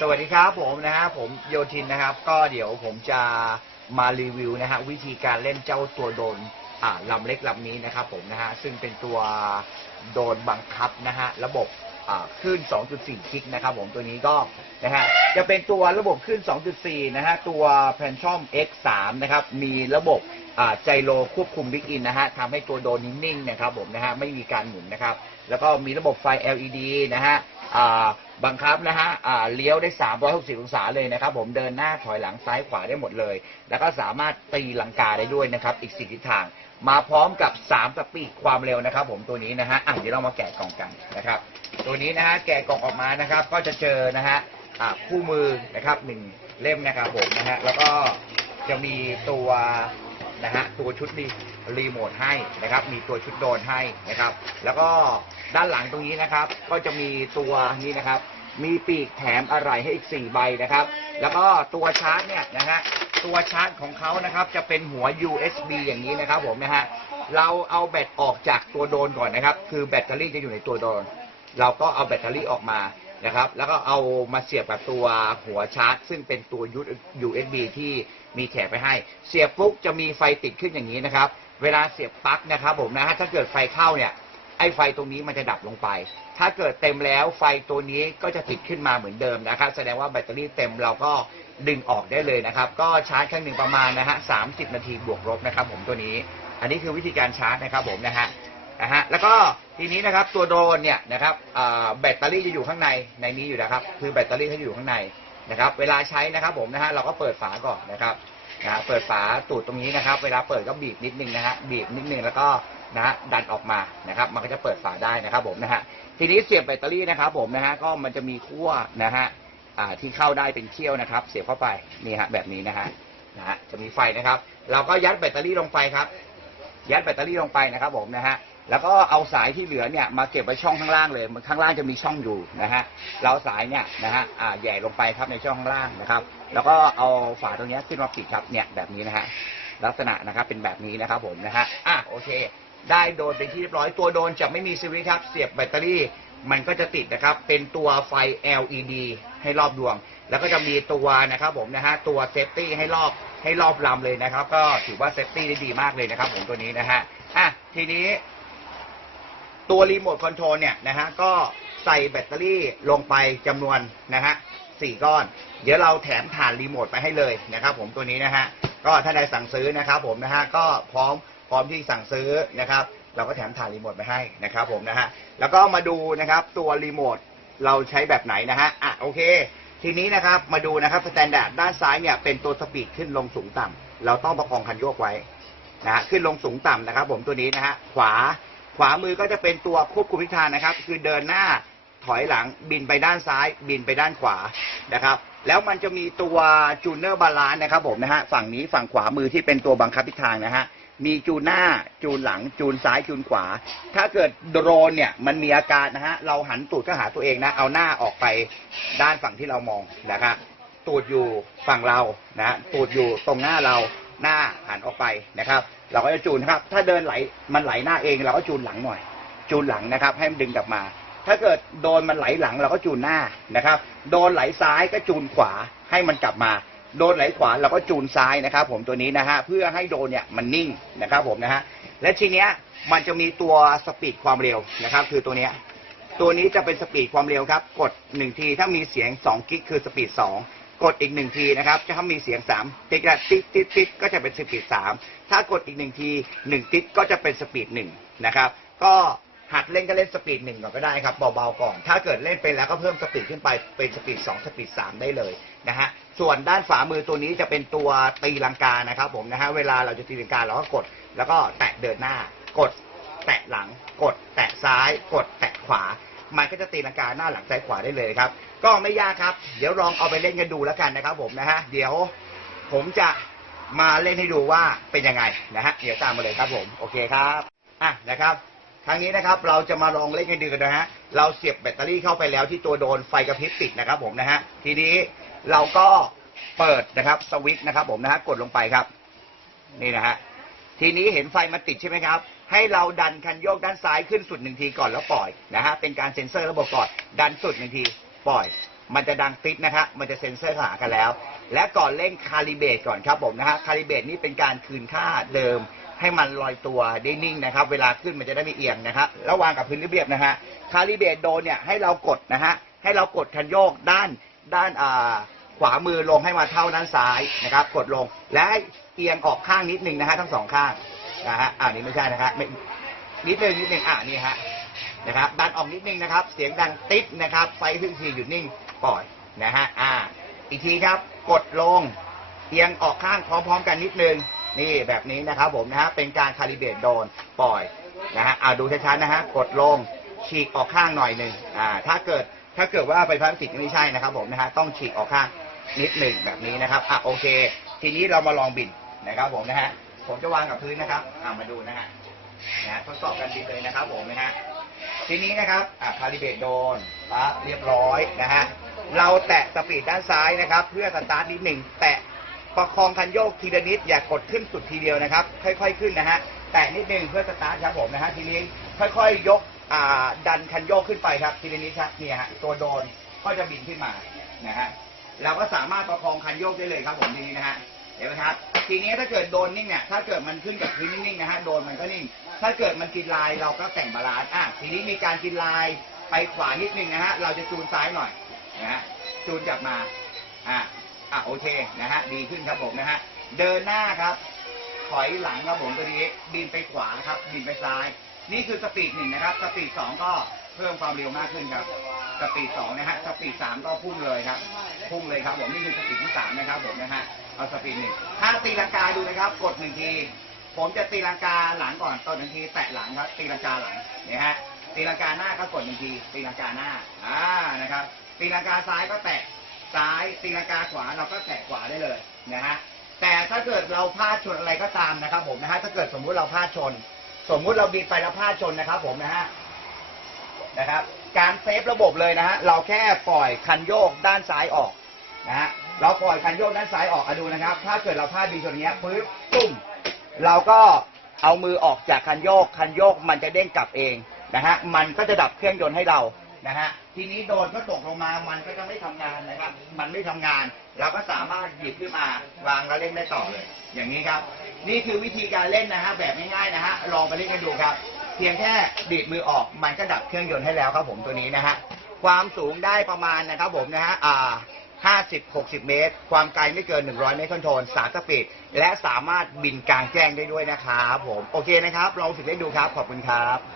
สวัสดีครับผมนะฮะผมโยทินนะครับ ก็เดี๋ยวผมจะมารีวิวนะฮะวิธีการเล่นเจ้าตัวโดรนอ่าลำเล็กลำนี้นะครับผมนะฮะซึ่งเป็นตัวโดรนบังคับนะฮะระบบอ่าคลื่น 2.4 คลิกนะครับผมตัวนี้ก็นะฮะจะเป็นตัวระบบคลื่น 2.4 นะฮะตัว p a n t o m X3 นะครับมีระบบอ่าไจโรควบคุมบิ๊กอินนะฮะทำให้ตัวโดรนนิ่งๆนะครับผมนะฮะไม่มีการหมุนนะครับแล้วก็มีระบบไฟ LED นะฮะอ่า บังคับนะฮะอ่าเลี้ยวได้ 360 องศาเลยนะครับ ผมเดินหน้าถอยหลังซ้ายขวาได้หมดเลย แล้วก็สามารถตีลังกาได้ด้วยนะครับ อีกสี่ทิศทาง มาพร้อมกับ3สปีดความเร็วนะครับ ผมตัวนี้นะฮะอะเดี๋ยวเรามาแกะกล่องกันนะครับ ตัวนี้นะฮะแกะกล่องออกมานะครับ ก็จะเจอนะฮะอ่าคู่มือนะครับหนึ่งเล่มนะครับผมนะฮะแล้วก็จะมีตัวนะฮะตัวชุดรีรีโมทให้นะครับ มีตัวชุดโดรนให้นะครับ แล้วก็ด้านหลังตรงนี้นะครับ ก็จะมีตัวนี้นะครับ มีปีกแถมอะไรให้อีก 4 ใบนะครับ แล้วก็ตัวชาร์จเนี่ยนะฮะ ตัวชาร์จของเขานะครับจะเป็นหัว USB อย่างนี้นะครับผมนะฮะ เราเอาแบตออกจากตัวโดรนก่อนนะครับ คือแบตเตอรี่จะอยู่ในตัวโดรนเราก็เอาแบตเตอรี่ออกมานะครับ แล้วก็เอามาเสียบกับตัวหัวชาร์จ ซึ่งเป็นตัว USB ที่มีแถมไปให้ เสียบปุ๊บจะมีไฟติดขึ้นอย่างนี้นะครับ เวลาเสียบปลั๊กนะครับผมนะฮะ ถ้าเกิดไฟเข้าเนี่ย ไอ้ไฟตรงนี้มันจะดับลงไป ถ้าเกิดเต็มแล้วไฟตัวนี้ก็จะติดขึ้นมาเหมือนเดิมนะครับ แสดงว่าแบตเตอรี่เต็มเราก็ดึงออกได้เลยนะครับ ก็ชาร์จครั้งหนึ่งประมาณนะฮะสามสิบนาทีบวกลบนะครับ ผมตัวนี้ อันนี้คือวิธีการชาร์จนะครับผมนะฮะนะฮะแล้วก็ทีนี้นะครับตัวโดรนเนี่ยนะครับแบตเตอรี่จะอยู่ข้างในในนี้อยู่นะครับ คือแบตเตอรี่เขาอยู่ข้างในนะครับ เวลาใช้นะครับผมนะฮะเราก็เปิดฝาก่อนนะครับนะฮะเปิดฝาตูดตรงนี้นะครับ เวลาเปิดก็บีบนิดนึงนะฮะบีบนิดนึงแล้วก็ นะฮะดันออกมานะครับ มันก็จะเปิดฝาได้นะครับ ผมนะฮะทีนี้เสียบแบตเตอรี่นะครับ ผมนะฮะก็มันจะมีขั้วนะฮะอ่าที่เข้าได้เป็นเขี้ยวนะครับ เสียบเข้าไปนี่ฮะแบบนี้นะฮะนะฮะจะมีไฟนะครับ เราก็ยัดแบตเตอรี่ลงไปครับ ยัดแบตเตอรี่ลงไปนะครับ ผมนะฮะแล้วก็เอาสายที่เหลือเนี่ยมาเก็บไว้ช่องข้างล่างเลยมันข้างล่างจะมีช่องอยู่นะฮะเราสายเนี่ยนะฮะอ่าแหย่ลงไปครับในช่องข้างล่างนะครับ แล้วก็เอาฝาตรงนี้ขึ้นมาปิดครับเนี่ยแบบนี้นะฮะลักษณะนะครับเป็นแบบนี้นะครับผมนะฮะอะโอเค ได้โดนเป็นที่เรียบร้อยตัวโดนจะไม่มีสวิตช์ครับเสียบแบตเตอรี่ มันก็จะติดนะครับ เป็นตัวไฟ LED ให้รอบดวง แล้วก็จะมีตัวนะครับผมนะฮะตัวเซฟตี้ให้รอบให้รอบลำเลยนะครับ ก็ถือว่าเซฟตี้ได้ดีมากเลยนะครับ ผมตัวนี้นะฮะอะทีนี้ตัวรีโมทคอนโทรลเนี่ยนะฮะก็ใส่แบตเตอรี่ลงไปจำนวนนะฮะสี่ก้อน เดี๋ยวเราแถมฐานรีโมทไปให้เลยนะครับ ผมตัวนี้นะฮะก็ถ้าใดสั่งซื้อนะครับ ผมนะฮะก็พร้อม พร้อมที่สั่งซื้อนะครับ เราก็แถมฐานรีโมทไปให้นะครับผมนะฮะแล้วก็มาดูนะครับตัวรีโมทเราใช้แบบไหนนะฮะอะโอเค ทีนี้นะครับมาดูนะครับสแตนดาร์ดด้านซ้ายเนี่ยเป็นตัวสปีดขึ้นลงสูงต่ำเราต้องประคองคันโยกไว้นะฮะขึ้นลงสูงต่ำนะครับ ผมตัวนี้นะฮะขวาขวามือก็จะเป็นตัวควบคุมทิศทางนะครับ คือเดินหน้าถอยหลังบินไปด้านซ้าย บินไปด้านขวานะครับ แล้วมันจะมีตัวจูเนอร์บาลานนะครับผมนะฮะฝั่งนี้ฝั่งขวามือที่เป็นตัวบังคับทิศทางนะฮะ มีจูนหน้าจูนหลัง จูนซ้ายจูนขวา ถ้าเกิดโดรนเนี่ยมันมีอาการนะฮะเราหันตูดเข้าหาตัวเองนะ เอาหน้าออกไปด้านฝั่งที่เรามองนะครับตูดอยู่ฝั่งเรานะฮะตูดอยู่ตรงหน้าเราหน้าหันออกไปนะครับ เราก็จะจูนครับ ถ้าเดินไหลมันไหลหน้าเองเราก็จูนหลังหน่อย จูนหลังนะครับ ให้มันดึงกลับมา ถ้าเกิดโดนมันไหลหลังเราก็จูนหน้านะครับ โดนไหลซ้ายก็จูนขวาให้มันกลับมา โดนไหลขวาเราก็จูนซ้ายนะครับ ผมตัวนี้นะฮะเพื่อให้โดนเนี่ยมันนิ่งนะครับ ผมนะฮะและทีเนี้ยมันจะมีตัวสปีดความเร็วนะครับ คือตัวเนี้ยตัวนี้จะเป็นสปีดความเร็วครับ กดหนึ่งทีถ้ามีเสียง2กิกคือสปีด2กดอีกหนึ่งทีนะครับจะถ้ามีเสียง3ติ๊กละติ๊กติ๊กติ๊กก็จะเป็นสปีด3ถ้ากดอีกหนึ่งที1ติ๊กก็จะเป็นสปีด1นะครับ ก็ หัดเล่นก็เล่นสปีดหนึ่งก่อนก็ได้ครับเบาๆก่อน ถ้าเกิดเล่นไปแล้วก็เพิ่มสปีดขึ้นไปเป็นสปีด2สปีด3ได้เลยนะฮะส่วนด้านฝามือตัวนี้จะเป็นตัวตีลังกานะครับผมนะฮะเวลาเราจะตีลังกาเราก็กด แล้วก็แตะเดินหน้ากด แตะหลัง กด แตะซ้าย กด แตะขวามันก็จะตีลังกาหน้าหลังซ้ายขวาได้เลยครับ ก็ไม่ยากครับ เดี๋ยวลองเอาไปเล่นกันดูแล้วกันนะครับ ผมนะฮะเดี๋ยวผมจะมาเล่นให้ดูว่าเป็นยังไงนะฮะเดี๋ยวตามมาเลยครับผมโอเคครับอะนะครับ ครั้งนี้นะครับเราจะมาลองเล่นกันดูนนะฮะเราเสียบแบตเตอรี่เข้าไปแล้วที่ตัวโดนไฟกระพริบติดนะครับ ผมนะฮะทีนี้เราก็เปิดนะครับสวิตช์นะครับ ผมนะฮะกดลงไปครับ นี่นะฮะทีนี้เห็นไฟมันติดใช่ไหมครับ ให้เราดันคันโยกด้านซ้ายขึ้นสุดหนึ่งทีก่อนแล้วปล่อยนะฮะเป็นการเซ็นเซอร์ระบบก่อนดันสุดหนึ่งทีปล่อย มันจะดังติดนะฮะมันจะเซ็นเซอร์หากันแล้ว และก่อนเร่งคาลิเบตก่อนครับผมนะฮะคาลิเบตนี่เป็นการคืนค่าเดิม ให้มันลอยตัวได้นิ่งนะครับ เวลาขึ้นมันจะได้ไม่เอียงนะครับแล้ววางกับพื้นเรียบๆนะฮะคาลิเบตโดนเนี่ยให้เรากดนะฮะให้เรากดคันโยกด้านด้านอ่าขวามือลงให้มาเท่าด้านซ้ายนะครับ กดลงและให้เอียงออกข้างนิดนึงนะฮะทั้งสองข้างนะฮะอ่านี่ไม่ใช่นะครับไม่นิดนึงนิดนึงอ่านี่ฮะนะครับดันออกนิดนึงนะครับ เสียงดังติ๊ดนะครับไฟพึ่งทีหยุดนิ่งปล่อยนะฮะอ่าอีกทีครับ กดลงเอียงออกข้างพร้อม ๆ กันนิดนึง นี่แบบนี้นะครับผมนะฮะเป็นการคาลิเบตโดนปล่อยนะฮะเอาดูชัดๆนะฮะกดลงฉีกออกข้างหน่อยหนึ่งอ่าถ้าเกิดถ้าเกิดว่าไฟพลาสติกไม่ใช่นะครับผมนะฮะต้องฉีกออกข้างนิดหนึ่งแบบนี้นะครับอะโอเค ทีนี้เรามาลองบินนะครับผมนะฮะผมจะวางกับพื้นนะครับอ่ามาดูนะฮะนะฮะทดสอบกันบินเลยนะครับผมนะฮะทีนี้นะครับอะคาลิเบตโดนปั๊บเรียบร้อยนะฮะเราแตะสปีดด้านซ้ายนะครับ เพื่อสตาร์ทนิดหนึ่งแตะ ประคองคันโยกทีละนิดอย่ากดขึ้นสุดทีเดียวนะครับ ค่อยๆขึ้นนะฮะแตะนิดหนึงเพื่อสตาร์ทครับผมนะฮะทีนี้ค่อยๆยกอ่าดันคันโยกขึ้นไปครับทีละนิดครับเนี่ยฮะตัวโดนก็จะบินขึ้นมานะฮะเราก็สามารถประคองคันโยกได้เลยครับผมทีนี้นะฮะเห็นไหมครับทีนี้ถ้าเกิดโดนนิ่งเนี่ยถ้าเกิดมันขึ้นกับพื้นนิ่งๆนะฮะโดนมันก็นิ่ง ถ้าเกิดมันกินลายเราก็แต่งบาลานซ์อะทีนี้มีการกินลายไปขวานิดนึงนะฮะเราจะจูนซ้ายหน่อยนะฮะจูนกลับมาอะ อะโอเคนะฮะดีขึ้นครับผมนะฮะเดินหน้าครับ ถอยหลังครับผมตัวนี้บินไปขวาครับบินไปซ้าย นี่คือสปีดหนึ่งนะครับ สปีดสองก็เพิ่มความเร็วมากขึ้นครับ สปีดสองนะฮะสปีดสามก็พุ่งเลยครับ พุ่งเลยครับผมนี่คือสปีดที่สามนะครับผมนะฮะเอาสปีดหนึ่งถ้าตีลังกาดูนะครับ กดหนึ่งทีผมจะตีลังกาหลังก่อนตอนหนึ่งทีแตะหลังครับ ตีลังกาหลังเนี่ยฮะตีลังกาหน้าก็กดหนึ่งทีตีลังกาหน้าอ่านะครับตีลังกาซ้ายก็แตะ ซ้ายตีลังกาขวาเราก็แตะขวาได้เลยนะฮะแต่ถ้าเกิดเราพลาดชนอะไรก็ตามนะครับ ผมนะฮะถ้าเกิดสมมุติเราพลาดชน สมมุติเราบินไปแล้วพลาดชนนะครับ ผมนะฮะนะครับ การเซฟระบบเลยนะฮะเราแค่ปล่อยคันโยกด้านซ้ายออกนะฮะเราปล่อยคันโยกด้านซ้ายออกอะดูนะครับ ถ้าเกิดเราพลาดบินชนอย่างเงี้ยปึ๊บตุ้มเราก็เอามือออกจากคันโยกคันโยกมันจะเด้งกลับเองนะฮะมันก็จะดับเครื่องยนต์ให้เรา นะฮะทีนี้โดนก็ตกลงมามันก็จะไม่ทำงานนะครับ มันไม่ทำงานเราก็สามารถหยิบขึ้นมาวางแล้วเล่นได้ต่อเลย อย่างนี้ครับ นี่คือวิธีการเล่นนะฮะแบบง่ายๆนะฮะลองไปเล่นกันดูครับ เพียงแค่ดีดมือออกมันก็ดับเครื่องยนต์ให้แล้วครับผมตัวนี้นะฮะความสูงได้ประมาณนะครับผมนะฮะอ่า50-60 เมตร ความไกลไม่เกิน 100 เมตรคอนโทรล3สปีดและสามารถบินกลางแจ้งได้ด้วยนะครับผม โอเคนะครับ ลองฝึกเล่นดูครับ ขอบคุณครับ